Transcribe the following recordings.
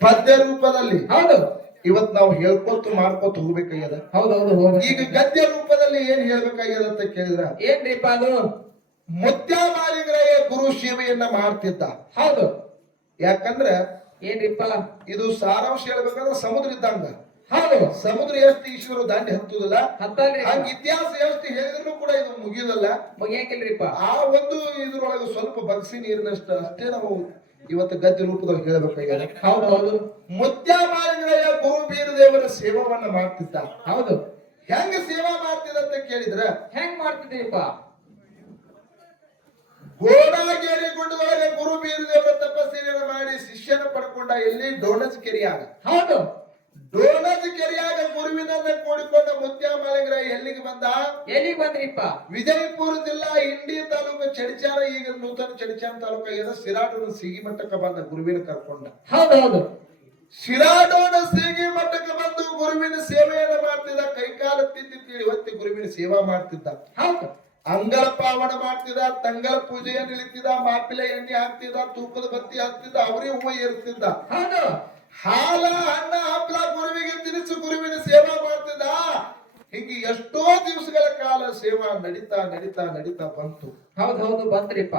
ಪದ್ಯ ರೂಪದಲ್ಲಿ. ಹೌದು. ಇವತ್ ನಾವು ಹೇಳ್ಕೊತ ಮಾಡ್ಕೊತ ಹೋಗ್ಬೇಕಾಗ್ಯದ. ಹೌದೌದು ಈಗ ಗದ್ಯ ರೂಪದಲ್ಲಿ ಏನ್ ಹೇಳ್ಬೇಕಾಗ್ಯದ ಅಂತ ಕೇಳಿದ್ರ ಏನ್ರಿಪ್ಪ ಅದು? ಮುತ್ಯಾಮಾಲಿಗರಯ್ಯ ಗುರು ಸೇವೆಯನ್ನ ಮಾಡ್ತಿದ್ದ. ಹೌದು. ಯಾಕಂದ್ರ ಏನ್ರಿಪ್ಪ ಇದು ಸಾರಾಂಶ ಹೇಳ್ಬೇಕಂದ್ರ ಸಮುದ್ರ ಇದ್ದಂಗ. ಹೌದು. ಸಮುದ್ರ ಎಷ್ಟು ಈಶ್ವರ ದಾಂಡಿ ಹತ್ತುದಿಲ್ಲ. ಹಂಗ ಇತಿಹಾಸ ಎಷ್ಟು ಹೇಳಿದ್ರು ಕೂಡ ಇದು ಮುಗಿಯುದಲ್ಲ. ಮುಗಿಯಂಗಿಲ್ರಿಪ್ಪ ಆ ಒಂದು ಇದ್ರೊಳಗೆ ಸ್ವಲ್ಪ ಬಗ್ಸಿ ನೀರಿನಷ್ಟು ಅಷ್ಟೇ ನಾವು ಇವತ್ತು ಗದ್ಯ ರೂಪದಲ್ಲಿ ಹೇಳಬೇಕಾಗಿದೆ. ಹೌದು. ಹೌದು ಮುತ್ಯ ಗುರು ಬೀರ ದೇವರ ಸೇವವನ್ನ ಮಾಡ್ತಿದ್ದ. ಹೌದು. ಹೆಂಗ ಸೇವಾ ಮಾಡ್ತಿದ್ದ ಅಂತ ಕೇಳಿದ್ರ ಹೆಂಗ್ ಮಾಡ್ತಿದ್ದೀಪ ಗೋಡಾಗೇರಿ ಗುಡ್ಡದೊಳಗೆ ಗುರು ಬೀರದೇವರ ತಪಸ್ಸಿನ ತಪಸ್ಸೆಯನ್ನು ಮಾಡಿ ಶಿಷ್ಯನ ಪಡ್ಕೊಂಡ ಎಲ್ಲಿ? ಡೋಣಜ್ ಕೆರಿಯಾಗ. ಹೌದು. ಡೋಣಜ್ ಕೆರಿಯಾಗ ಗುರುವಿನನ್ನ ಕೂಡಿಕೊಂಡ ಎಲ್ಲಿಗೆ ಬಂದ? ಎಲ್ಲಿಗೆ ಬಂದ್ರಿಪ್ಪ? ವಿಜಯಪುರ ಜಿಲ್ಲಾ ಇಂಡಿ ತಾಲೂಕು ಚಡಿಚಾರ ಈಗ ನೂತನ ಚಡಿಚಾರ ತಾಲೂಕು ಆಗಿದೆ ಸಿರಾಡೂರು ಸಿಗಿ ಮಟ್ಟಕ್ಕೆ ಬಂದ ಗುರುವಿನ ಕರ್ಕೊಂಡ. ಹೌದೌದು. ಹೌದು ಶಿರಾಡೋಣ ಸಿಗಿ ಮಟ್ಟಕ್ಕೆ ಬಂದು ಗುರುವಿನ ಸೇವೆಯನ್ನು ಮಾಡ್ತಿದ್ದ ಕೈಕಾಲ ತಿದ್ದಿ ತಿಳಿ ಹೊತ್ತಿ ಗುರುವಿನ ಸೇವಾ ಮಾಡ್ತಿದ್ದ. ಅಂಗಲ ಪಾವನ ಮಾಡ್ತಿದ್ದ ತಂಗಳ ಪೂಜೆಯನ್ನು ಇಳಿತಿದ್ದ ಮಾಪಿಲೆ ಎಣ್ಣೆ ಹಾಕ್ತಿದ್ದ ತೂಕದ ಬತ್ತಿ ಹಾಕ್ತಿದ್ದ ಅವರೇ ಹೂವು ಇರ್ತಿದ್ದ ಹಾಲ ಹಣ್ಣ ಹಪ್ಪಳ ಗುರುವಿಗೆ ತಿನಿಸು ಗುರುವಿನ ಸೇವಾ ಮಾಡ್ತಿದ್ದ. ಹೀಗೆ ಎಷ್ಟೋ ದಿವಸಗಳ ಕಾಲ ಸೇವಾ ನಡೀತಾ ನಡೀತಾ ನಡೀತಾ ಬಂತು. ಹೌದು ಹೌದು ಬಂದ್ರಿಪ್ಪ.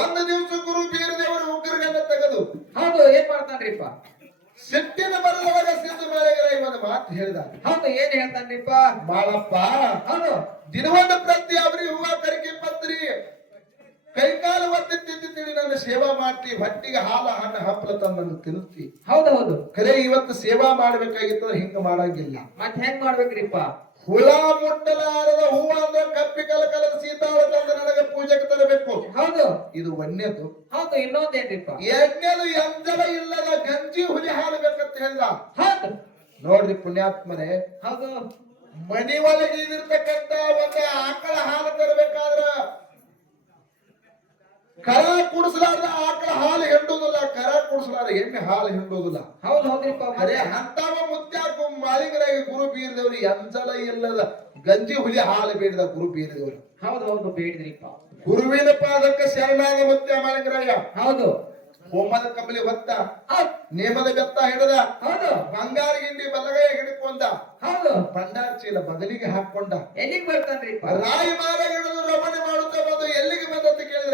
ಒಂದು ದಿವಸ ಗುರು ಬೀರದೇವರ ಉಗ್ರಗನ್ನ ತೆಗೆದು. ಹೌದು ಏನ್ ಮಾಡ್ತಾನ್ರಿಪ್ಪ? ಸಿಟ್ಟಿನ ಬರದೊಳಗ ಸಿದ್ದು ಮಾಳಿಗರ ಇವನ ಮಾತು ಹೇಳಿದ ಹೌದು ಏನ್ ಹೇಳ್ತಾನ್ರಿಪ್ಪ? ಬಾಳಪ್ಪ. ಹೌದು. ದಿನವೊಂದ ಪ್ರತಿ ಅವ್ರಿ ಹೂವ ತರಿಕೆ ಪತ್ರಿ ಕೈಕಾಲ ಒತ್ತಿ ತಿಂದಿ ತಿಳಿ ನನ್ನ ಸೇವಾ ಮಾಡ್ತಿ ಹೊಟ್ಟಿಗೆ ಹಾಲ ಹಣ್ಣು ಹಪ್ಪಲ ತಂದನ್ನು ತಿನ್ನುತ್ತಿ. ಹೌದು ಹೌದು. ಖರೆ ಇವತ್ತು ಸೇವಾ ಮಾಡ್ಬೇಕಾಗಿತ್ತಂದ್ರೆ ಹಿಂಗ ಮಾಡಂಗಿಲ್ಲ. ಮತ್ತೆ ಹೆಂಗ್ ಮಾಡ್ಬೇಕ್ರಿಪ್ಪ? ಹುಳ ಮುಟ್ಟಲಾರದ ಹೂವ ಅಂದ್ರೆ ಕಪ್ಪಿ ಕಲ ಕಲದ ಸೀತಾಳ ತಂದು ನನಗೆ ಪೂಜೆಗೆ ತರಬೇಕು. ಹೌದು. ಇದು ಒಂದೇದು ಹೌದು ಇನ್ನೊಂದೇನಿಪ್ಪ ಎರಡನೇದು ಎಂಜಲ ಇಲ್ಲದ ಗಂಜಿ ಹುಲಿ ಹಾಲು ಬೇಕಂತ ಹೇಳಿದ ಹೌದು. ನೋಡ್ರಿ ಪುಣ್ಯಾತ್ಮರೇ ಹೌದು. ಮನಿ ಒಳಗೆ ಇದಿರ್ತಕ್ಕಂತ ಒಂದು ಆಕಳ ಹಾಲು ತರಬೇಕಾದ್ರ ಕರ ಕುಡಿಸಲಾರ ಆಕಳ ಹಾಲು ಹಿಂಡುವುದಿಲ್ಲ ಕರ ಕುಡಿಸಲಾರ ಎಮ್ಮೆ ಹಾಲು ಹಿಂಡುವುದಿಲ್ಲ. ಹೌದು ಹೌದ್ರಿಪ್ಪ ಅರೆ ಅಂತವ ಮುತ್ಯಾಕು ಮಾಲಿಂಗರಾಗಿ ಗುರು ಬೀರಿದವರು ಎಂಜಲ ಇಲ್ಲದ ಗಂಜಿ ಹುಲಿ ಹಾಲು ಬೇಡಿದ ಗುರು ಬೀರಿದವರು ಹೌದು ಹೌದು ಬೇಡಿದ್ರಿಪ್ಪ. ಗುರುವಿನ ಪಾದಕ್ಕೆ ಶರಣಾಗ ಮುತ್ಯ ಮಾಲಿಂಗರಾಯ ಹೌದು. ಹೋಮದ ಕಂಬಲಿ ಹೊತ್ತ ನೇಮದ ಬೆತ್ತ ಹಿಡದ ಹೌದು. ಬಂಗಾರ ಗಿಂಡಿ ಬಲಗೈ ಹಿಡ್ಕೊಂಡ ಹೌದು. ಭಂಡಾರ ಚೀಲ ಬದಲಿಗೆ ಹಾಕೊಂಡ. ಎಲ್ಲಿಗೆ ಬರ್ತಾನ್ರಿ ರಾಯಿ ಮಾರ ಹಿಡಿದು ರಮಣೆ ಮಾಡುತ್ತಾ ಬಂದು ಎಲ್ಲಿಗೆ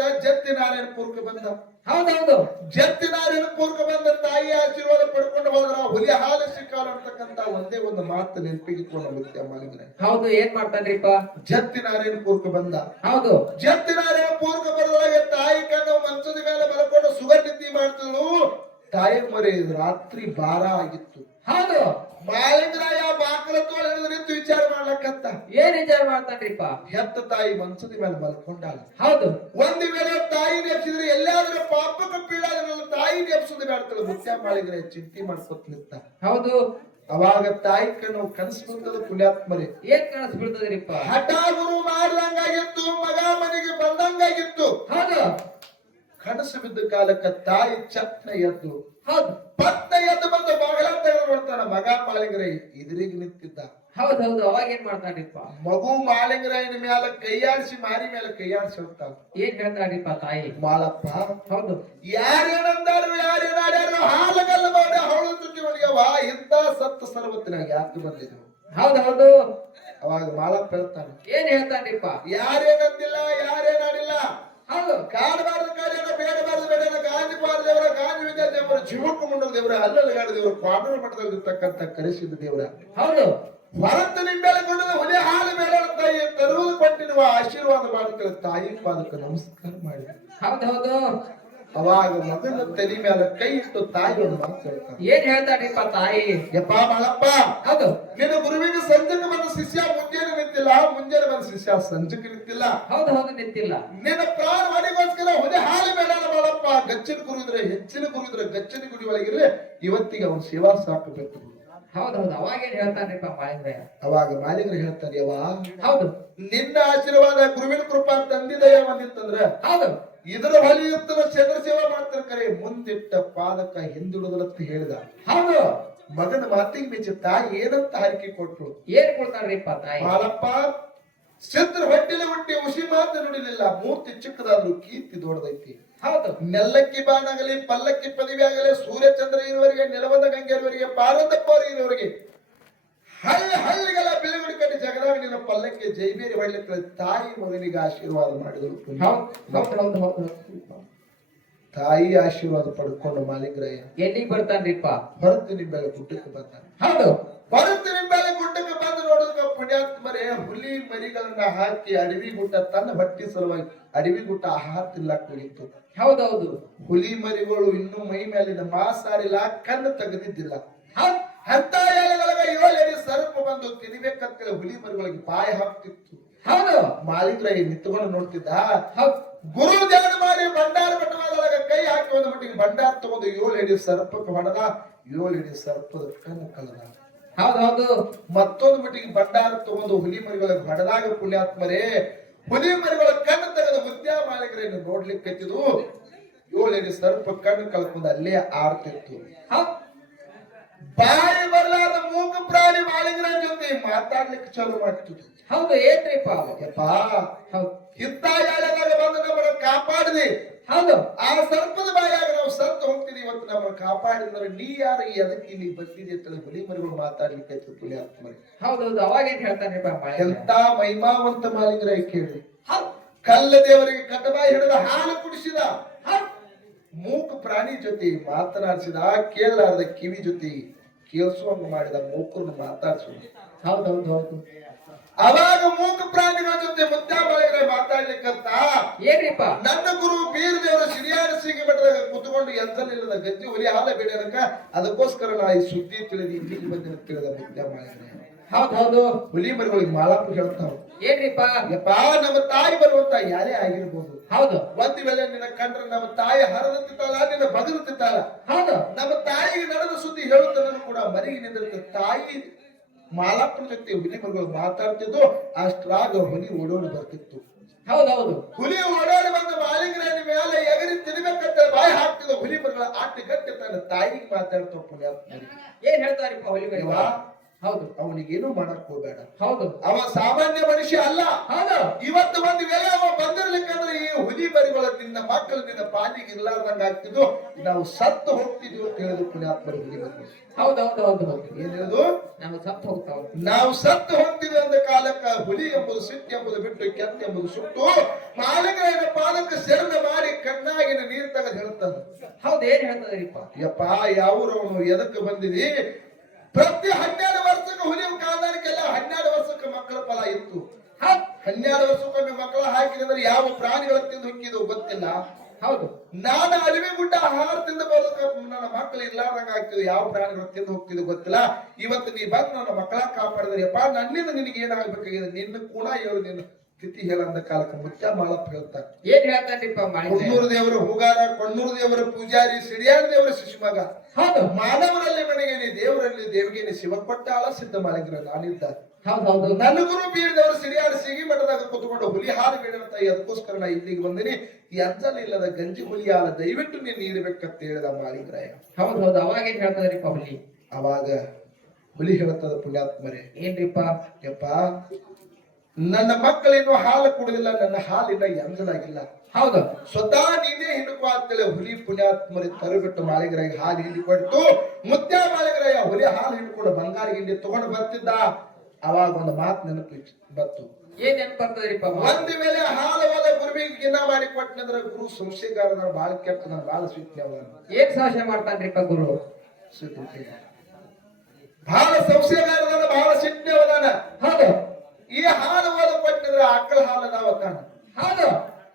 ಬಂದ ಅಂತ ಕೇಳಿದ್ರೆ ಜತ್ತಿ ನಾರಾಯಣ ಪೂರ್ಕ ಬಂದ. ಹೌದೌದು ಜತ್ತಿ ನಾರಾಯಣ ಪೂರ್ಕ ಬಂದ ತಾಯಿ ಆಶೀರ್ವಾದ ಪಡ್ಕೊಂಡು ಹೋದ್ರ ಹುಲಿ ಹಾಲು ಸಿಕ್ಕಾಲ ಅಂತಕ್ಕಂತ ಒಂದೇ ಒಂದು ಮಾತು ನೆನಪಿಗಿಟ್ಕೊಂಡು ಮುತ್ಯ ಮಾಡಿದ್ರೆ ಹೌದು ಏನ್ ಮಾಡ್ತಾನ್ರಿಪ್ಪ ಜತ್ತಿ ನಾರಾಯಣ ಪೂರ್ಕ ಬಂದ. ಹೌದು. ಜತ್ತಿ ನಾರಾಯಣ ಪೂರ್ಕ ಬರೋದಾಗ ತಾಯಿ ಕಣ್ಣು ಮಂಚದ ಮೇಲೆ ಬಲಕೊಂಡು ಸುಗಂಧಿ ಮಾಡ್ತಿದ್ಲು ತಾಯಿ ಮರಿ ರಾತ್ರಿ ಬಾರ ಆಗಿತ್ತು. ಹೌದು. ಮಾಲಿಂಗರಾಯ ಬಾಕಲ ತೋಳ ಹಿಡಿದು ನಿಂತು ವಿಚಾರ ಮಾಡ್ಲಕ್ಕಂತ. ಏನ್ ವಿಚಾರ ಮಾಡ್ತಾನ್ರಿಪ್ಪ? ಹೆತ್ತ ತಾಯಿ ಮಂಚದ ಮೇಲೆ ಮಲ್ಕೊಂಡಾಳ ಹೌದು. ಒಂದ್ ವೇಳೆ ತಾಯಿ ನೆಪ್ಸಿದ್ರೆ ಎಲ್ಲಾದ್ರೂ ಪಾಪಕ ಪೀಡಾದ ತಾಯಿ ನೆಪ್ಸೋದು ಬೇಡ್ತಾಳೆ ಮುಖ್ಯ ಮಾಡಿದ್ರೆ ಚಿಂತೆ ಮಾಡ್ಕೊತ ನಿಂತ. ಹೌದು. ಅವಾಗ ತಾಯಿ ಕಣ್ಣು ಕನಸು ಬಿಡ್ತದ ಪುಣ್ಯಾತ್ಮರಿ. ಏನ್ ಕನಸು ಬೀಳ್ತದ್ರಿಪ್ಪ ಹಠ ಗುರು ಮಾಡ್ದಂಗಾಗಿತ್ತು ಮಗ ಮನೆಗೆ ಬಂದಂಗಾಗಿತ್ತು. ಹೌದು. ಕನಸು ಬಿದ್ದ ಕಾಲಕ್ಕ ತಾಯಿ ಚಟ್ನ ಎದ್ದು ಹೌದು. ಪತ್ನ ಎದ್ದು ಬಂದು ನೋಡ್ತಾನ ಮಗ ಮಾಳಿಗರ ಎದುರಿಗೆ ನಿಂತಿದ್ದ. ಹೌದೌದು ಹೌದು ಅವಾಗ ಏನ್ ಮಾಡ್ತಾನಿಪ್ಪ ಮಗು ಮಾಲಿಂಗರಾಯನ ಮ್ಯಾಲ ಕೈಯಾಡಿಸಿ ಮಾರಿ ಮೇಲೆ ಕೈಯಾಡಿಸಿ ಹೋಗ್ತಾಳ ಏನ್ ಹೇಳ್ತಾಡಿಪ್ಪ ತಾಯಿ? ಮಾಳಪ್ಪ ಹೌದು. ಯಾರೇನಂದಾರು ಯಾರೇನಾಡ್ಯಾರು ಹಾಲಗಲ್ಲ ಮಾಡಿ ಅವಳು ತುಟ್ಟಿ ಒಳಗ್ಯವ ಇಂತ ಸತ್ತ ಸರ್ವತ್ತಿನಾಗ ಯಾಕೆ ಬಂದಿದ್ರು ಹೌದೌದು. ಹೌದು ಅವಾಗ ಮಾಲಪ್ಪ ಹೇಳ್ತಾನೆ. ಏನ್ ಹೇಳ್ತಾನಿಪ್ಪ ಯಾರೇನಂದಿಲ್ಲ ಯಾರೇನಾಡಿಲ್ಲ ಹೌದು ಕಾಡಬಾರದು ಕಾಡ್ಯಾನ ಬೇಡಬಾರದು ಬೇಡ ಗಾಂಧಿ ದೇವರ ಗಾಂಧಿ ವಿದ್ಯಾ ದೇವರ ಜೀವಕ್ಕೂ ಮುಂಡ ದೇವರ ಅಲ್ಲಲ್ಲಿ ದೇವರ ಕ್ವಾರ್ಟರ್ ಮಟ್ಟದಲ್ಲಿ ಇರ್ತಕ್ಕಂಥ ಕರೆಸಿದ ದೇವರ. ಹೌದು ಭರತ ನಿಮ್ಮೆಲ್ಲ ಒಲೆ ಹುಲಿ ಹಾಲು ಬೇಡ ತಾಯಿ ತರುವುದು ಕೊಟ್ಟಿರುವ ಆಶೀರ್ವಾದ ಮಾಡುತ್ತೇವೆ ತಾಯಿ ಪಾದಕ್ಕೆ ನಮಸ್ಕಾರ ಮಾಡಿ. ಹೌದು ಹೌದು. ಅವಾಗ ಮಗನ ತಲೆ ಮೇಲೆ ಕೈ ಇಟ್ಟು ತಾಯಿ ಒಂದು ಮಾತು ಹೇಳ್ತಾರೆ ಏನ್ ಹೇಳ್ತಾನ್ರಿಪ್ಪ ತಾಯಿ? ಯಪ್ಪ ಮಾಳಪ್ಪ ಹೌದು. ನಿನ್ನ ಗುರುವಿನ ಸಂಜೆಗೆ ಬಂದ ಶಿಷ್ಯ ಮುಂಜಾನೆ ನಿಂತಿಲ್ಲ ಮುಂಜಾನೆ ಬಂದ ಶಿಷ್ಯ ಸಂಜೆಗೆ ನಿಂತಿಲ್ಲ. ಹೌದು ಹೌದು ನಿಂತಿಲ್ಲ. ನಿನ್ನ ಪ್ರಾಣ ಮಾಡಿಗೋಸ್ಕರ ಹೊದೆ ಹಾಲು ಬೇಡ ಮಾಡಪ್ಪ ಗಚ್ಚಿನ ಗುರು ಇದ್ರೆ ಹೆಚ್ಚಿನ ಗುರು ಇದ್ರೆ ಗಚ್ಚಿನ ಗುಡಿ ಒಳಗಿರ್ಲಿ ಇವತ್ತಿಗೆ ಅವನು ಸೇವಾ ಸಾಕಬೇಕು ಹೌದು ಹೌದು ಅವಾಗ ಏನ್ ಹೇಳ್ತಾನ್ರಿಪ್ಪ ಮಾಲಿಂದ್ರ ಅವಾಗ ಮಾಲಿಂದ್ರ ಹೇಳ್ತಾರೆ ಯವ್ವ ಹೌದು. ನಿನ್ನ ಆಶೀರ್ವಾದ ಗುರುವಿನ ಕೃಪಾ ತಂದಿದೆಯ ಬಂದಿತ್ತಂದ್ರೆ ಹೌದು. ಇದರ ಬಲಿ ಇರ್ತದ ಚಂದ್ರ ಸೇವಾ ಮಾಡ್ತಾರೆ ಕರೆ ಮುಂದಿಟ್ಟ ಪಾದಕ ಹಿಂದುಳಿದ್ರಂತ ಹೇಳಿದ. ಹೌದು. ಮಗನ ಮಾತಿಗೆ ಮೆಚ್ಚಿ ತಾಯಿ ಏನಂತ ಹರಿಕೆ ಕೊಟ್ರು? ಏನ್ ಕೊಡ್ತಾನ್ರಿಪ್ಪ ತಾಯಿ? ಬಾಲಪ್ಪ ಸಿದ್ಧ ಹೊಟ್ಟಿಲೆ ಹುಟ್ಟಿ ಉಸಿ ಮಾತು ನುಡಿಲಿಲ್ಲ. ಮೂರ್ತಿ ಚಿಕ್ಕದಾದ್ರು ಕೀರ್ತಿ ದೊಡ್ಡದೈತಿ. ಹೌದು. ನೆಲ್ಲಕ್ಕಿ ಬಾನಾಗಲಿ ಪಲ್ಲಕ್ಕಿ ಪದವಿ ಆಗಲಿ ಸೂರ್ಯಚಂದ್ರ ಇರುವವರಿಗೆ ನೆಲವಂದ ಗಂಗೆ ಇರುವವರಿಗೆ ಪಾರ್ವತಪ್ಪ ಇರುವವರಿಗೆ ಹಳ್ಳಿ ಹಳ್ಳಿಗೆಲ್ಲ ಬಿಳಿಗುಡಿ ಕಟ್ಟಿ ಜಗದಾಗ ನಿನ್ನ ಪಲ್ಲಕ್ಕಿ ಜೈಬೇರಿ ಹೊಳ್ಳಿ ತಾಯಿ ಮಗನಿಗೆ ಆಶೀರ್ವಾದ ಮಾಡಿದರು ತಾಯಿ ಆಶೀರ್ವಾದ ಪಡ್ಕೊಂಡು ಮಾಲಿಂಗ್ರಯ್ಯ ಎಲ್ಲಿಗೆ ಬರ್ತಾನ್ರಿಪ್ಪ ಹೊರತು ಮೇಲೆ ಗುಡ್ಡಕ್ಕೆ ಬರ್ತಾನೆ. ಹೌದು ಹೊರತು ಮೇಲೆ ಗುಡ್ಡಕ್ಕೆ ಬಂದು ನೋಡಿದ ಪುಣ್ಯಾತ್ಮರೇ ಹುಲಿ ಮರಿಗಳನ್ನ ಹಾಕಿ ಅಡವಿ ಗುಡ್ಡ ತನ್ನ ಬಟ್ಟಿ ಸಲುವಾಗಿ ಅಡವಿ ಗುಡ್ಡ ಆಹಾರ ತಿನ್ನಕ್ ಹೋಗಿತ್ತು ಹೌದೌದು. ಹುಲಿ ಮರಿಗಳು ಇನ್ನೂ ಮೈ ಮೇಲಿನ ಮಾಸಾರಿಲ್ಲ ಕಣ್ಣು ತೆಗೆದಿದ್ದಿಲ್ಲ. ಅಂತ ಏಳೊಳಗ ಏಳಡಿ ಸರ್ಪ ಬಂದು ತಿನ್ಬೇಕಂತ ಹುಲಿ ಮರಿಗಳಿಗೆ ಬಾಯಿ ಹಾಕ್ತಿತ್ತು. ಹೌದು. ಮಾಲಿಂಗ್ರಯ್ಯ ನಿಂತ್ಕೊಂಡು ನೋಡ್ತಿದ್ದ? ಗುರು ಧ್ಯಾನ ಮಾಡಿ ಭಂಡಾರ ಕೈ ಹಾಕಿ ಒಂದು ಮಟ್ಟಿಗೆ ಭಂಡಾರ ತಗೊಂಡು ಏಳು ಎಡಿ ಸರ್ಪಕ್ಕೆ ಹೊಡೆದ ಏಳು ಎಡಿ ಸರ್ಪದ ಕಣ್ಣು ಕಳೆದ ಹೌದೌದು ಹೌದು ಮತ್ತೊಂದು ಮಟ್ಟಿಗೆ ಭಂಡಾರ ತಗೊಂಡು ಹುಲಿ ಮರಿಗಳಿಗೆ ಹೊಡೆದಾಗ ಪುಣ್ಯಾತ್ಮರೇ, ಹುಲಿ ಮರಿಗಳ ಕಣ್ಣು ತೆಗೆದ ಮುದ್ಯಾ ಮಾಲಿಕರನ್ನು ನೋಡ್ಲಿಕ್ಕೆ ಕತ್ತಿದು ಏಳು ಎಡಿ ಸರ್ಪ ಕಣ್ಣು ಕಳ್ಕೊಂಡು ಅಲ್ಲೇ ಆಡ್ತಿತ್ತು ಬಾಯಿ ಬರಲಾದ ಮೂಕ ಪ್ರಾಣಿ ಮಾತಾಡ್ಲಿಕ್ಕೆ ಚಾಲು ಮಾಡ್ತಿತ್ತು ಹೌದು ಏನ್ರಿಪ್ಪ ಅವು? ಯಪ್ಪಾ ಹೌದು. ಇಂಥ ಜಾಗದಾಗ ಬಂದು ನಮ್ಮನ್ನ ಕಾಪಾಡಿದೆ ಹೌದು. ಆ ಸರ್ಪದ ಬಾಯಾಗ ನಾವು ಸತ್ತು ಹೋಗ್ತೀವಿ ಇವತ್ತು ನಮ್ಮನ್ನ ಕಾಪಾಡಿದ್ರೆ ನೀ ಯಾರು ಅದಕ್ಕೆ ಇಲ್ಲಿ ಬಂದಿದೆ ಅಂತ ಹುಲಿ ಮರಿಗಳು ಮಾತಾಡ್ಲಿಕ್ಕೆ ಆಯ್ತು ಹೌದು ಹೌದೌದು ಅವಾಗೇನ್ ಏನ್ ಹೇಳ್ತಾನೆ ಎಂತ ಮಹಿಮಾವಂತ ಮಾಲೀಕರ ಕೇಳಿ ಕಲ್ಲ ದೇವರಿಗೆ ಕಟಬಾಯಿ ಹಿಡಿದ ಹಾಲು ಕುಡಿಸಿದ. ಮೂಕ ಪ್ರಾಣಿ ಜೊತೆ ಮಾತನಾಡಿಸಿದ ಕೇಳಲಾರದ ಕಿವಿ ಜೊತೆ ಕೇಳಿಸುವಂಗ ಮಾಡಿದ ಮೂಕರನ್ನು ಮಾತಾಡಿಸುವ ಹೌದೌದು ಹೌದು ಅವಾಗ ಮೂಕ ಪ್ರಾಣಿಗಳ ಜೊತೆ ಮುದ್ದ ಮಾಲಿಕರ ಮಾತಾಡ್ಲಿಕ್ಕಂತ ಏನಿಪ್ಪ ನನ್ನ ಗುರು ಬೀರ್ ದೇವರ ಸಿರಿಯಾದ ಸಿಗಿ ಬೆಟ್ಟದಾಗ ಕುತ್ಕೊಂಡು ಎಂತಲಿಲ್ಲದ ಗಜ್ಜಿ ಹುಲಿ ಹಾಲ ಬೇಡನಕ ಅದಕ್ಕೋಸ್ಕರ ನಾ ಈ ಸುದ್ದಿ ತಿಳಿದು ಇಲ್ಲಿಗೆ ಬಂದಿನ ತಿಳಿದ ಮುದ್ದ ಮಾಡಿದ್ರೆ ಹೌದು ಹೌದು. ಹುಲಿ ಮರಿಗಳಿಗೆ ಮಾಲಾಪು ಹೇಳ್ತಾವ ಏನ್ರಿಪ್ಪ? ಯಪ್ಪ ನಮ್ಮ ತಾಯಿ ಬರುವಂತ ಯಾರೇ ಆಗಿರ್ಬೋದು. ಹೌದು. ಒಂದು ವೇಳೆ ನಿನ್ನ ಕಂಡ್ರೆ ನಮ್ಮ ತಾಯಿ ಹರದಂತಿತ್ತಲ್ಲ ನಿನ್ನ ಬಗರುತ್ತಿದ್ದಾಳ ಹೌದು. ನಮ್ಮ ತಾಯಿಗೆ ನಡೆದ ಸುದ್ದಿ ಹೇಳುತ್ತನೂ ಕೂಡ ಮರಿಗೆ ನಿಂದಿರುತ್ತೆ. ತಾಯಿ ಮಾಲಾಪುರ ಜೊತೆ ಹುಲಿ ಮರಿಗಳು ಮಾತಾಡ್ತಿದ್ದು ಅಷ್ಟ್ರಾಗ ಹುಲಿ ಓಡೋಡಿ ಬರ್ತಿತ್ತು. ಹೌದೌದು ಹುಲಿ ಓಡಾಡಿ ಬಂದ ಮಾಲಿಂಗರಾಣಿ ಮೇಲೆ ಎಗರಿ ತಿನ್ಬೇಕಂತ ಬಾಯಿ ಹಾಕ್ತಿದ್ದ ಹುಲಿ ಮಗಳ ಆಟ ಗಟ್ಟಿ ತನ್ನ ತಾಯಿಗೆ ಮಾತಾಡ್ತಾವ ಏನ್ ಹೇಳ್ತಾರಿಪ್ಪ ಹುಲಿ ಹೌದು. ಅವನಿಗೇನು ಮಾಡಕ್ ಹೋಗಬೇಡ. ಹೌದು. ಅವ ಸಾಮಾನ್ಯ ಮನುಷ್ಯ ಅಲ್ಲ. ಹೌದು. ಇವತ್ತು ಒಂದು ವೇಳೆ ಅವ ಬಂದಿರ್ಲಿಕ್ಕಂದ್ರೆ ಈ ಹುಲಿ ಬರಿಗಳ ನಿನ್ನ ಮಕ್ಕಳು ನಿನ್ನ ಪಾಲಿಗೆ ಇರ್ಲಾರ್ದಂಗ ಆಗ್ತಿದ್ದು ನಾವು ಸತ್ತು ಹೋಗ್ತಿದ್ವಿ ಅಂತ ಹೇಳಿದ್ರು ಪುಣ್ಯಾತ್ಮರಿ ಹೌದೌದು ಹೌದು ಹೇಳುದು? ನಾವು ಸತ್ತು ಹೋಗ್ತಾವ. ನಾವು ಸತ್ತು ಹೋಗ್ತಿದ್ವಿ ಅಂದ ಕಾಲಕ್ಕ ಹುಲಿ ಎಂಬುದು ಸಿಟ್ಟು ಎಂಬುದು ಬಿಟ್ಟು ಕೆತ್ತ ಎಂಬುದು ಸುಟ್ಟು. ಮಾಲಿಕರ ಪಾದಕ್ಕೆ ಸೆರೆದ ಮಾಡಿ ಕಣ್ಣಾಗಿನ ನೀರು ತೆಗೆದು ಹೇಳ್ತದ ಹೌದು ಏನ್ ಹೇಳ್ತದ್ರಿಪ್ಪ ಯಪ್ಪ ಯಾವೂರವನು ಎದಕ್ಕೆ ಬಂದಿದಿ? ಪ್ರತಿ ಹನ್ನೆರಡು ವರ್ಷಕ್ಕೆ ಹುಲಿ ಕಾಲದಾರಿಕೆಲ್ಲ ಹನ್ನೆರಡು ವರ್ಷಕ್ಕೆ ಮಕ್ಕಳ ಫಲ ಇತ್ತು. ಹನ್ನೆರಡು ವರ್ಷಕ್ಕೊಮ್ಮೆ ಮಕ್ಕಳ ಹಾಕಿದ್ರೆ ಯಾವ ಪ್ರಾಣಿಗಳ ತಿಂದು ಹುಕ್ಕಿದು ಗೊತ್ತಿಲ್ಲ. ಹೌದು. ನಾನು ಅಡವಿ ಗುಡ್ಡ ಆಹಾರ ತಿಂದು ಬರೋದಕ್ಕೆ ನನ್ನ ಮಕ್ಕಳು ಇರ್ಲಾರ್ದಂಗ ಆಗ್ತಿದ್ವು ಯಾವ ಪ್ರಾಣಿಗಳು ತಿಂದು ಹೋಗ್ತಿದ್ವು ಗೊತ್ತಿಲ್ಲ. ಇವತ್ತು ನೀ ಬಂದು ನನ್ನ ಮಕ್ಕಳ ಕಾಪಾಡಿದ್ರಿ ಅಪ್ಪ ನನ್ನಿಂದ ನಿನಗೆ ಏನಾಗಬೇಕಾಗಿದೆ? ನಿನ್ನ ಕೂಡ ಹೇಳು ನಿನ್ನ ಸ್ಥಿತಿ ಹೇಳಂದ ಕಾಲಕ್ಕೆ ಮುಚ್ಚ ಬಹಳ ಹೇಳ್ತಾರೆ. ಏನ್ ಹೇಳ್ತಾನಿಪ್ಪ? ಕೊಣ್ಣೂರು ದೇವರ ಹೂಗಾರ ಕೊಣ್ಣೂರು ದೇವರ ಪೂಜಾರಿ ಸಿಡಿಯಾರ ದೇವರ ಶಿಶುಮಗ ಹೌದು. ಮಾನವರಲ್ಲಿ ಮನೆಗೇನೆ ದೇವರಲ್ಲಿ ದೇವಿಗೆ ನೀ ಶಿವ ಕೊಟ್ಟಾಳ ಸಿದ್ಧ ಮಾಡಿದ್ರ ನಾನಿದ್ದ ಹೌದು ಹೌದು. ನನ್ನ ಗುರು ಬೀರದವರು ಸಿರಿಯಾರ ಸಿಗಿ ಮಠದಾಗ ಕುತ್ಕೊಂಡು ಹುಲಿ ಹಾಲು ಬೇಡಂತ ಅದಕ್ಕೋಸ್ಕರ ನಾ ಇಲ್ಲಿಗೆ ಬಂದಿನಿ. ಈ ಇಲ್ಲದ ಗಂಜಿ ಹುಲಿ ಹಾಲ ದಯವಿಟ್ಟು ನೀನು ನೀಡಬೇಕಂತ ಹೇಳಿದ ಮಾಳಿಗ್ರಾಯ ಹೌದು ಹೌದು. ಅವಾಗೇನ್ ಹೇಳ್ತದ್ರಿಪ್ಪ ಹುಲಿ? ಅವಾಗ ಹುಲಿ ಹೇಳ್ತದ ಪುಣ್ಯಾತ್ಮರೇ. ಏನ್ರಿಪ್ಪ? ಯಪ್ಪ ನನ್ನ ಮಕ್ಕಳೇನು ಹಾಲು ಕುಡಿದಿಲ್ಲ ನನ್ನ ಹಾಲಿನ ಎಂಜಲಾಗಿಲ್ಲ. ಹೌದು. ಸ್ವತಃ ನೀನೇ ಹಿಡುಕು ಅಂತೇಳಿ ಹುಲಿ ಪುಣ್ಯಾತ್ಮರಿ ತರುಬಿಟ್ಟು ಮಾಳಿಗರಾಗಿ ಹಾಲು ಹಿಂಡಿ ಕೊಟ್ಟು ಮುದ್ದೆ ಮಾಳಿಗರಾಯ ಹುಲಿ ಹಾಲು ಹಿಂಡ್ಕೊಂಡು ಬಂಗಾರ ಹಿಂಡಿ ತಗೊಂಡು ಬರ್ತಿದ್ದ. ಅವಾಗ ಒಂದು ಮಾತು ನೆನಪು ಬತ್ತು ಏನ್ ನೆನಪು ಬರ್ತದ್ರಿಪ್ಪ ಒಂದು ವೇಳೆ ಹಾಲು ಹೋದ ಗುರುವಿಗೆ ಗಿನ್ನ ಮಾಡಿ ಕೊಟ್ಟನಂದ್ರ ಗುರು ಸಂಶಯಗಾರನ ಬಾಳ ಕೆಟ್ಟ ನಾನು ಬಾಳ ಸ್ವೀಟ್ನವ ಏನ್ ಸಾಹಸ ಮಾಡ್ತಾನ್ರಿಪ್ಪ ಗುರು? ಬಹಳ ಸಂಶಯಗಾರ ಬಹಳ ಹೌದು. ಈ ಹಾಲು ಹೋದ ಕೊಟ್ಟನಂದ್ರ ಆಕಳ ಹಾಲು ಅದಾವ ತಾನ. ಹೌದು.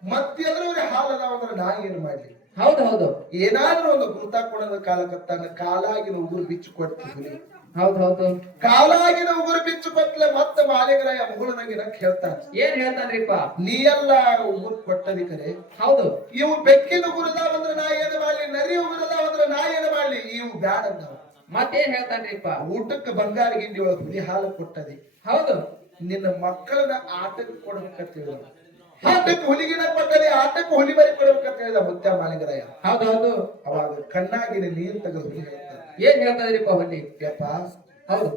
ಮತ್ತೆಲ್ಲರೂ ಹಾಲು ಅದಾವ ಅಂದ್ರೆ ನಾ ಏನು ಮಾಡ್ಲಿ? ಹೌದು ಹೌದು. ಏನಾದ್ರೂ ಒಂದು ಗುರುತ ಕೊಡೋದ ಕಾಲಕತ್ತಾನ ಕಾಲಾಗಿನ ಉಗುರು ಬಿಚ್ಚು ಕೊಡ್ತಿದ್ವಿ ಹೌದು ಹೌದು. ಕಾಲಾಗಿನ ಉಗುರು ಬಿಚ್ಚು ಕೊಟ್ಲೆ ಮತ್ತೆ ಮಾಲೆಗಳ ಮುಗುಳು ನಂಗೆ ಹೇಳ್ತಾನೆ? ಏನ್ ಹೇಳ್ತಾನ್ರಿಪ್ಪ? ನೀ ಎಲ್ಲ ಉಗುರು ಕೊಟ್ಟದಿ ಕರೆ. ಹೌದು. ಇವು ಬೆಕ್ಕಿನ ಉಗುರದಾವ ಅಂದ್ರೆ ನಾ ಏನು ಮಾಡ್ಲಿ? ನರಿ ಉಗುರದಾವ ಅಂದ್ರೆ ನಾ ಏನು ಮಾಡ್ಲಿ? ಇವು ಬ್ಯಾಡ ಅಂದವ ಮತ್ತೇನ್ ಹೇಳ್ತಾನ್ರಿಪ್ಪ? ಊಟಕ್ಕೆ ಬಂಗಾರ ಗಿಂಡಿ ಒಳಗೆ ಹುಲಿ ಹಾಲು ಕೊಟ್ಟದಿ. ಹೌದು. ನಿನ್ನ ಮಕ್ಕಳನ್ನ ಆಟಕ್ಕೆ ಕೊಡ್ಬೇಕಂತ ಹೇಳಿದ ಆಟಕ್ಕೆ ಹುಲಿಗಿನ ಕೊಟ್ಟರೆ ಆಟಕ್ಕೆ ಹುಲಿ ಬರಿ ಕೊಡ್ಬೇಕಂತ ಹೇಳಿದ ಮುತ್ಯ ಮಾಲಿಗರಾಯ. ಹೌದು ಹೌದು ಅವಾಗ ಕಣ್ಣಾಗಿನ ನೀರು ತೆಗೆದು ಹುಲಿ ಏನ್ ಹೇಳ್ತಾದ್ರಿಪ್ಪ ಹುಲಿ? ಯಪ್ಪ. ಹೌದು.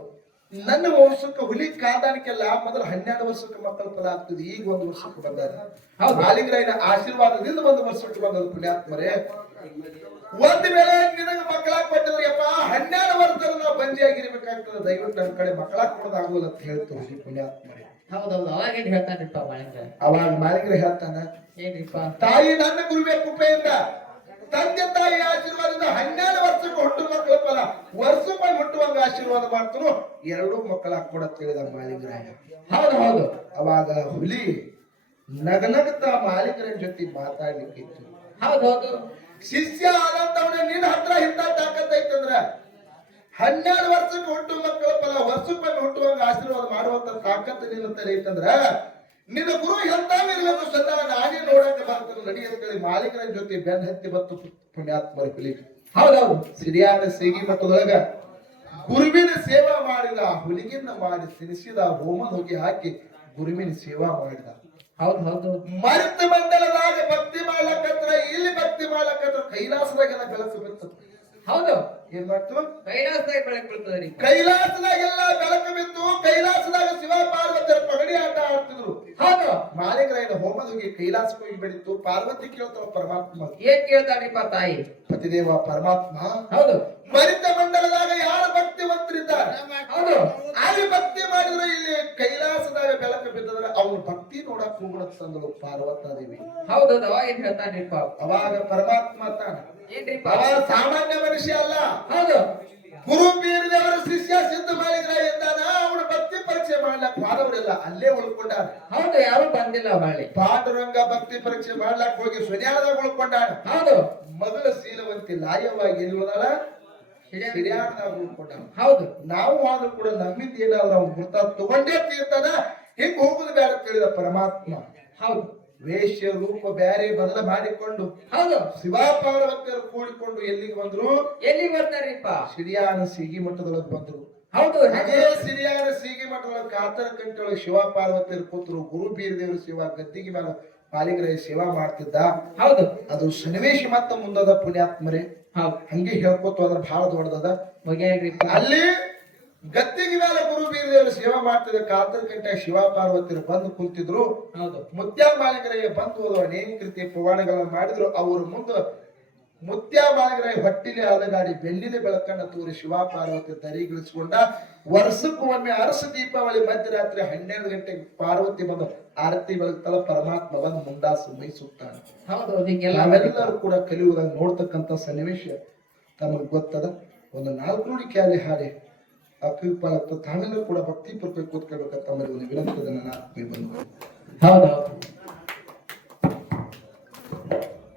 ನನ್ನ ವರ್ಷಕ್ಕೆ ಹುಲಿ ಕಾದಾಣಿಕೆಲ್ಲ ಮೊದಲು ಹನ್ನೆರಡು ವರ್ಷಕ್ಕೆ ಮಕ್ಕಳ ಫಲ ಆಗ್ತದೆ. ಈಗ ಒಂದು ವರ್ಷಕ್ಕೆ ಬಂದಾರ ಹೌದು. ಮಾಲಿಂಗರಾಯನ ಆಶೀರ್ವಾದದಿಂದ ಒಂದು ವರ್ಷಕ್ಕೆ ಬಂದದ್ದು ಪುಣ್ಯಾತ್ಮರೇ. ಒಂದ್ ವೇಳೆ ನಿನಗೆ ಮಕ್ಕಳ ಕೊಟ್ಟಿದ್ರೆ ಯಪ್ಪ ಹನ್ನೆರಡು ವರ್ಷದಲ್ಲಿ ನಾವು ಬಂಜಿ ಆಗಿರ್ಬೇಕಾಗ್ತದೆ ದಯವಿಟ್ಟು ನನ್ನ ಕಡೆ ಮಕ್ಕಳ ಕೊಡೋದಾಗೋಲ್ಲ ಅಂತ ಹೇಳ್ತಾರೆ ಶ್ರೀ ಪುಣ್ಯಾತ್ಮರೇ ಹೌದೌದು ಅವಾಗೇನ್ ಏನ್ ಮಾಳಿಂಗ್ರ ಅವಾಗ ಮಾಲಿಂಗರ ಹೇಳ್ತಾನ ಏನಿಪ್ಪ? ತಾಯಿ ನನ್ನ ಗುರುವೆ ಕೃಪೆಯಿಂದ ತಂದೆ ತಾಯಿ ಆಶೀರ್ವಾದದಿಂದ ಹನ್ನೆರಡು ವರ್ಷಕ್ಕೆ ಹುಟ್ಟು ಮಕ್ಕಳ ಫಲ ವರ್ಷಕ್ಕೊಮ್ಮೆ ಹುಟ್ಟುವಂಗ ಆಶೀರ್ವಾದ ಮಾಡ್ತರು ಎರಡೂ ಮಕ್ಕಳ ಕೊಡ ತಿಳಿದ ಮಾಲಿಂಗರಾಯ ಹೌದು ಹೌದು. ಅವಾಗ ಹುಲಿ ನಗನಗತ ಮಾಲೀಕರ ಜೊತೆ ಮಾತಾಡ್ಲಿಕ್ಕಿತ್ತು ಹೌದು ಹೌದು. ಶಿಷ್ಯ ಆದಂತವನ ನಿನ್ನ ಹತ್ರ ಇಂತ ತಾಕತ್ತ ಐತಂದ್ರ ಹನ್ನೆರಡು ವರ್ಷಕ್ಕೆ ಹುಟ್ಟು ಮಕ್ಕಳ ಫಲ ವರ್ಷಕ್ಕೊಮ್ಮೆ ಹುಟ್ಟುವಂಗ ಆಶೀರ್ವಾದ ಮಾಡುವಂತ ತಾಕತ್ತ ನಿನ್ನ ಐತಂದ್ರ ನಿನ್ನ ಗುರು ಎಂತಾವಿರ್ಬೇಕು ಸದಾ ನಾನೇ ನೋಡಕ್ಕೆ ಬರ್ತಾನೆ ನಡಿ ಅಂತೇಳಿ ಮಾಲೀಕರ ಜೊತೆ ಬೆನ್ನ ಹತ್ತಿ ಬತ್ತು ಪುಣ್ಯಾತ್ಮರ ಹುಲಿ ಹೌದೌದು. ಸಿರಿಯಾದ ಸೇಗಿ ಮಟ್ಟದೊಳಗ ಗುರುವಿನ ಸೇವಾ ಮಾಡಿದ ಹುಲಿಗಿನ ಮಾಡಿ ತಿನಿಸಿದ ಹೋಮ ಹೋಗಿ ಹಾಕಿ ಗುರುವಿನ ಸೇವಾ ಮಾಡಿದ. ಹೌದು ಹೌದು. ಮರೆತು ಮಂಡಲದಾಗ ಹೌದು. ಏನ್ ಮಾಡ್ತು? ಕೈಲಾಸದಾಗ ಬೆಳಕ್ ಬೀಳ್ತದ್ರಿ ಕೈಲಾಸದಾಗೆಲ್ಲ ಬೆಳಕು ಬಿತ್ತು ಕೈಲಾಸದಾಗ ಶಿವ ಪಾರ್ವತಿಯರ ಪಗಡಿ ಆಟ ಆಡ್ತಿದ್ರು. ಹೌದು. ಮಾಲಿಕರಾಯನ ಹೋಮದ ಹೋಗಿ ಕೈಲಾಸಕ್ಕೆ ಹೋಗಿ ಬೆಳೀತು? ಪಾರ್ವತಿ ಕೇಳ್ತಾವ ಪರಮಾತ್ಮ. ಏನ್ ಕೇಳ್ತಾಳ್ರಿಪ್ಪ ತಾಯಿ? ಪತಿದೇವ ಪರಮಾತ್ಮ. ಹೌದು. ಮರಿತ ಮಂಡಲದಾಗ ಯಾರು ಭಕ್ತಿವಂತರಿದ್ದಾರೆ? ಹೌದು. ಅಲ್ಲಿ ಭಕ್ತಿ ಮಾಡಿದ್ರೆ ಇಲ್ಲಿ ಕೈಲಾಸದಾಗ ಬೆಳಕು ಬಿದ್ದದ್ರೆ ಅವನು ಹೋಗೋಣ ತಂದಳು ಪಾರ್ವತಾದೇವಿ ಹೌದೌದು ಅವಾಗೇನ್ ಹೇಳ್ತಾನ್ರಿಪ್ಪ ಅವಾಗ ಪರಮಾತ್ಮ ತಾನ. ಏನ್ರಿಪ್ಪ ಅವ ಸಾಮಾನ್ಯ ಮನುಷ್ಯ ಅಲ್ಲ. ಹೌದು. ಗುರು ಬೀರದವರ ಶಿಷ್ಯ ಸಿದ್ಧ ಮಾಡಿದ್ರ ಎಂದಾನ ಅವನು ಭಕ್ತಿ ಪರೀಕ್ಷೆ ಮಾಡ್ಲಕ್ ಪಾದವರಿಲ್ಲ ಅಲ್ಲೇ ಉಳ್ಕೊಂಡಾನ. ಹೌದು ಯಾರು ಬಂದಿಲ್ಲ ಬಾಳಿ. ಪಾಂಡುರಂಗ ಭಕ್ತಿ ಪರೀಕ್ಷೆ ಮಾಡ್ಲಕ್ ಹೋಗಿ ಸುನ್ಯಾದಾಗ ಉಳ್ಕೊಂಡಾನ. ಹೌದು. ಮಗಳ ಶೀಲವಂತಿ ಲಾಯವಾಗಿ ಇಲ್ವದಲ್ಲ ಸಿರಿಯಾಡದಾಗ ಉಳ್ಕೊಂಡಾನ. ಹೌದು. ನಾವು ಆದ್ರೂ ಕೂಡ ನಮ್ಮಿಂದ ಏನಾದ್ರೂ ಅವ್ನು ಗುರ್ತ ತಗೊಂಡೇ ತೀರ್ತಾನ ಹಿಂಗ್ ಹೋಗುದು ಬೇಡ ಕೇಳಿದ ಪರಮಾತ್ಮ. ಹೌದು. ವೇಷ ರೂಪ ಬೇರೆ ಬದಲ ಮಾಡಿಕೊಂಡು ಹೌದು. ಶಿವಾಪಾರ್ವತಿಯರು ಕೂಡಿಕೊಂಡು ಎಲ್ಲಿಗೆ ಬಂದ್ರು? ಎಲ್ಲಿಗೆ ಬರ್ತಾರಿಪ್ಪ ಸಿರಿಯಾನ ಸಿಗಿ ಮಠದೊಳಗೆ ಬಂದ್ರು. ಹೌದು. ಅದೇ ಸಿರಿಯಾನ ಸಿಗಿ ಮಠದೊಳಗೆ ಕಾತರ ಕಂಠೊಳಗೆ ಶಿವ ಪಾರ್ವತಿಯರು ಕೂತರು. ಗುರು ಬೀರದೇವರು ಶಿವ ಗದ್ದಿಗೆ ಮೇಲೆ ಪಾಲಿಗ್ರಹ ಸೇವಾ ಮಾಡ್ತಿದ್ದ. ಹೌದು. ಅದು ಸನ್ನಿವೇಶ ಮತ್ತ ಮುಂದದ ಪುಣ್ಯಾತ್ಮರೇ. ಹೌದು. ಹಂಗೆ ಹೇಳ್ಕೊತ ಅದ್ರ ಬಹಳ ದೊಡ್ಡದ ಅಲ್ಲಿ ಗದ್ದಿಗೆ ಮೇಲೆ ಗುರು ಬೀರದೇವರು ಸೇವಾ ಮಾಡ್ತಿದ್ದ ಕಾತರ ಗಂಟೆ ಶಿವ ಪಾರ್ವತಿರು ಬಂದು ಕುಂತಿದ್ರು. ಹೌದು. ಮುತ್ಯ ಮಾಲಿಕರಿಗೆ ಬಂದು ನೇಮಕೃತಿ ಪವಾಡಗಳನ್ನು ಮಾಡಿದ್ರು. ಅವರು ಮುಂದೆ ಮುತ್ಯ ಮಾಲಿಕರ ಹೊಟ್ಟಿಲಿ ಅಲಗಾಡಿ ಬೆಳ್ಳಿದ ಬೆಳಕನ್ನು ತೋರಿ ಶಿವ ಪಾರ್ವತಿ ದರಿಗಿಳಿಸಿಕೊಂಡ ವರ್ಷಕ್ಕೂ ಒಮ್ಮೆ ಅರಸ ದೀಪಾವಳಿ ಮಧ್ಯರಾತ್ರಿ ಹನ್ನೆರಡು ಗಂಟೆಗೆ ಪಾರ್ವತಿ ಬಂದು ಆರತಿ ಬೆಳಗ್ತಲ ಪರಮಾತ್ಮ ಬಂದು ಮುಂದಾಸು ಮೈಸುತ್ತಾನೆ ನಾವೆಲ್ಲರೂ ಕೂಡ ಕಲಿಯುವುದನ್ನು ನೋಡ್ತಕ್ಕಂಥ ಸನ್ನಿವೇಶ. ತಮಗೆ ಗೊತ್ತದ? ಒಂದು ನಾಲ್ಕು ನುಡಿ ಕ್ಯಾಲಿ ಹಾಡಿ ತಾವೆಲ್ಲರೂ ಕೂಡ ಭಕ್ತಿ ಪೂರ್ವಕ ಕೂತ್ಕೊಳ್ಬೇಕಂತ ಒಂದು ವಿನಂತಿ ನಾನು ಹೌದೌದು